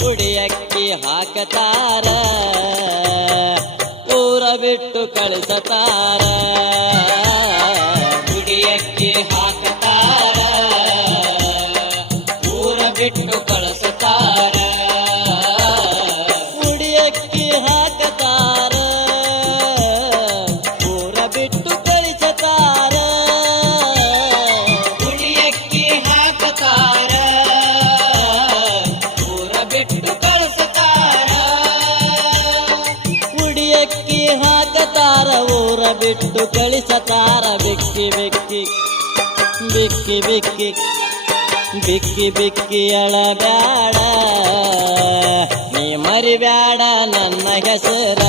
ಕುಡಿಯಕ್ಕಿ ಹಾಕತಾರ ಊರ ಬಿಟ್ಟು ಕಳಿಸತಾರ ಕುಡಿಯಕ್ಕೆ ಹಾಕತಾರ ಊರ ಬಿಟ್ಟು ಕಳಿಸುತ್ತಾರ ಕುಡಿಯಕ್ಕಿ ಹಾಕತಾರ ಊರ ಬಿಟ್ಟು ಕಳಿಸತಾರ ಕುಡಿಯಕ್ಕೆ ಹಾಕತಾರ ಊರ ಬಿಟ್ಟು ಕಳಿಸುತ್ತಾರ ಕುಡಿಯಕ್ಕಿ ಹಾಕತಾರ ಊರ ಬಿಟ್ಟು ಕಳಿಸತಾರ ಬಿಕ್ಕಿ ಬಿಕ್ಕಿ ಬಿಕ್ಕಿ ಬಿಕ್ಕಿ ಬಿಕ್ಕಿ ಬಿಕ್ಕಿ ಅಳಬ್ಯಾಡ ನೀ ಮರಿಬ್ಯಾಡ ನನ್ನ ಹೆಸರ